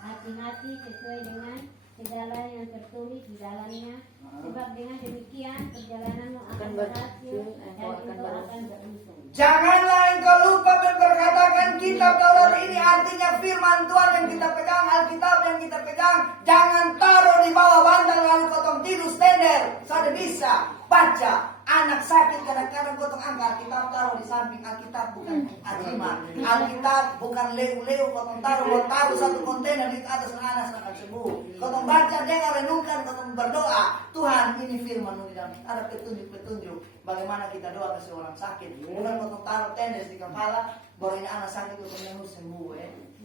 hati-hati sesuai dengan segala yang tertulis di dalamnya. Sebab dengan demikian perjalananmu akan berhasil dan engkau akan beruntung. Janganlah engkau lupa memperkatakan kitab Taurat ini, artinya firman Tuhan yang kita pegang, Alkitab yang kita pegang. Jangan taruh di bawah bantal lalu kotong tidur stender. Sudah bisa baca. Anak sakit kadang-kadang kotong angkat Alkitab taruh di samping. Alkitab bukan ajiman, Alkitab bukan leu-leu kotong taruh satu kontainer di atas anak akan sembuh. Kotong baca, dengar, renungkan, kotong berdoa. Tuhan, ini firman-Mu, ada petunjuk-petunjuk bagaimana kita doa ke seorang sakit. Bukan kotong taruh tendes di kepala, baru ini anak sakit kotong sembuh.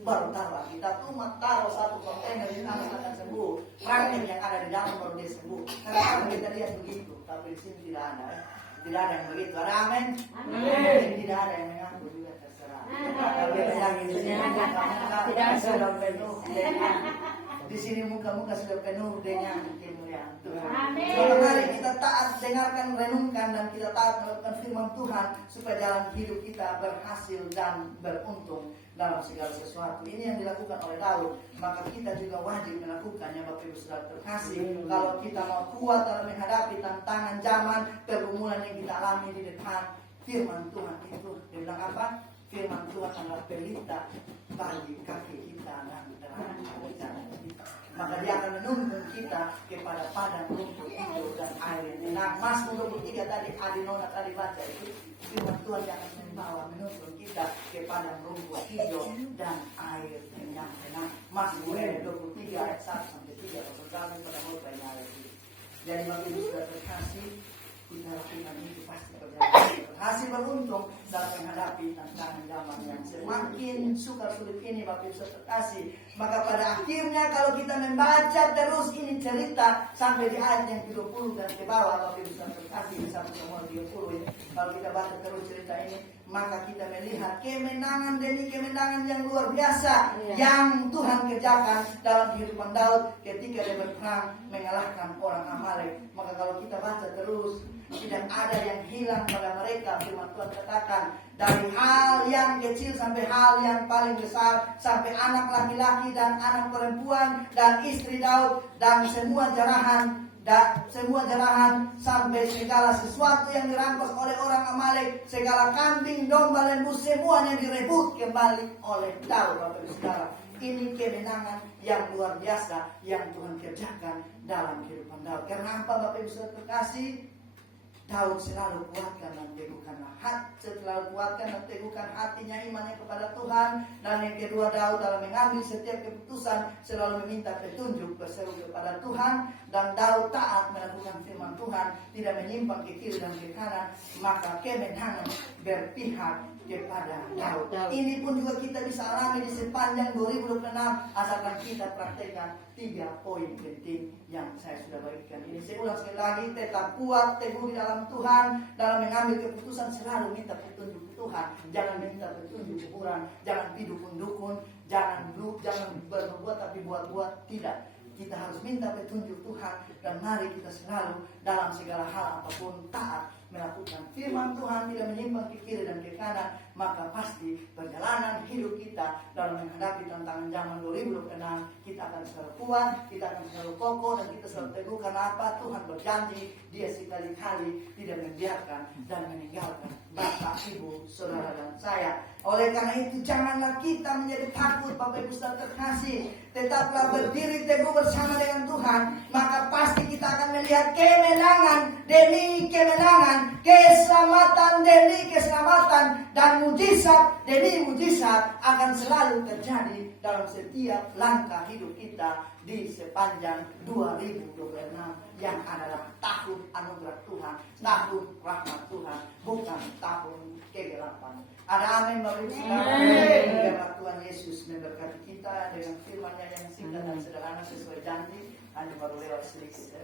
Baru taruh Alkitab, umat taruh satu kontainer di anak akan sembuh. Praktek yang ada di dalam baru dia sembuh. Karena kita lihat begitu, tapi di sini tidak ada. Tidak ada yang begitu. Ada amin? Amin. Tidak ada yang mengaku juga terserah. Tidak sudah penuh. Di sini muka-muka sudah penuh dengan kemuliaan Tuhan. Amin. Mari kita taat, dengarkan, renungkan, dan kita taat melakukan firman Tuhan supaya jalan hidup kita berhasil dan beruntung dalam segala sesuatu. Ini yang dilakukan oleh Daud, maka kita juga wajib melakukannya, Bapak Ibu Saudara terkasih. Kalau kita mau kuat dalam menghadapi tantangan zaman, pergumulan yang kita alami di depan, firman Tuhan itu bilang apa? Firman Tuhan adalah pelita bagi kaki kita dan terang bagi jalan kita. Maka dia akan menuntun kita kepada padang rumput hijau dan air yang enak. Mazmur 23 tadi Adinona tadi baca itu, firman Tuhan yang akan membawa menuntun kita ke padang rumput hijau dan air yang enak. Mazmur 23 ayat 1 sampai 3. Kami pada mulai ayat ini. Jadi Bapak Ibu sudah terkasih, kita lakukan itu pasti terjadi hasil beruntung saat menghadapi tantangan zaman yang semakin sukar sulit ini Bapak Ibu terkasih. Maka pada akhirnya kalau kita membaca terus ini cerita sampai di ayat yang ke-20 dan ke bawah Bapak Ibu terkasih di 1 Samuel 30 ini, kalau kita baca terus cerita ini, maka kita melihat kemenangan demi kemenangan yang luar biasa yang Tuhan kerjakan dalam kehidupan Daud ketika dia berperang mengalahkan orang Amalek. Maka kalau kita baca terus, tidak ada yang hilang pada mereka. Firman Tuhan katakan dari hal yang kecil sampai hal yang paling besar, sampai anak laki-laki dan anak perempuan dan istri Daud dan semua jarahan sampai segala sesuatu yang dirampas oleh orang Amalek, segala kambing, domba, lembu, semuanya direbut kembali oleh Daud. Bapak Ibu Saudara, ini kemenangan yang luar biasa yang Tuhan kerjakan dalam kehidupan Daud. Karena apa Bapak Ibu Saudara terkasih? Daud selalu kuatkan dan teguhkan hatinya imannya kepada Tuhan. Dan yang kedua, Daud dalam mengambil setiap keputusan selalu meminta petunjuk berseru kepada Tuhan. Dan Daud taat melakukan firman Tuhan, tidak menyimpang ke kiri dan ke kanan. Maka kemenangan berpihak kepada Daud. Ini pun juga kita bisa alami di sepanjang 2026 asalkan kita praktekkan 3 poin penting yang saya sudah bagikan ini. Saya ulang sekali lagi, tetap kuat, teguh di dalam Tuhan, dalam mengambil keputusan selalu minta petunjuk Tuhan. Jangan minta petunjuk kuburan, jangan dukun-dukun, jangan berbuat tapi buat-buat, tidak. Kita harus minta petunjuk Tuhan dan mari kita selalu dalam segala hal apapun taat melakukan firman Tuhan, tidak menyimpang ke kiri dan ke kanan. Maka pasti perjalanan hidup kita dalam menghadapi tantangan zaman 2026 kita akan selalu kuat, kita akan selalu kokoh, dan kita selalu teguh. Karena apa? Tuhan berjanji Dia sekali-kali tidak membiarkan dan meninggalkan Bapak, Ibu, Saudara dan saya. Oleh karena itu janganlah kita menjadi takut Bapak Ibu Saudara terkasih. Tetaplah berdiri teguh bersama dengan Tuhan. Maka pasti kita akan melihat kemenangan demi kemenangan, keselamatan demi keselamatan, dan mujizat demi mujizat akan selalu terjadi dalam setiap langkah hidup kita di sepanjang 2026 yang adalah tahun anugerah Tuhan, tahun rahmat Tuhan, bukan tahun kegelapan. Ada amin Bapak Ibu Saudara. Biarlah Tuhan Yesus memberkati kita dengan firman-Nya yang singkat dan sederhana sesuai janji. Hanya baru lewat sedikit saya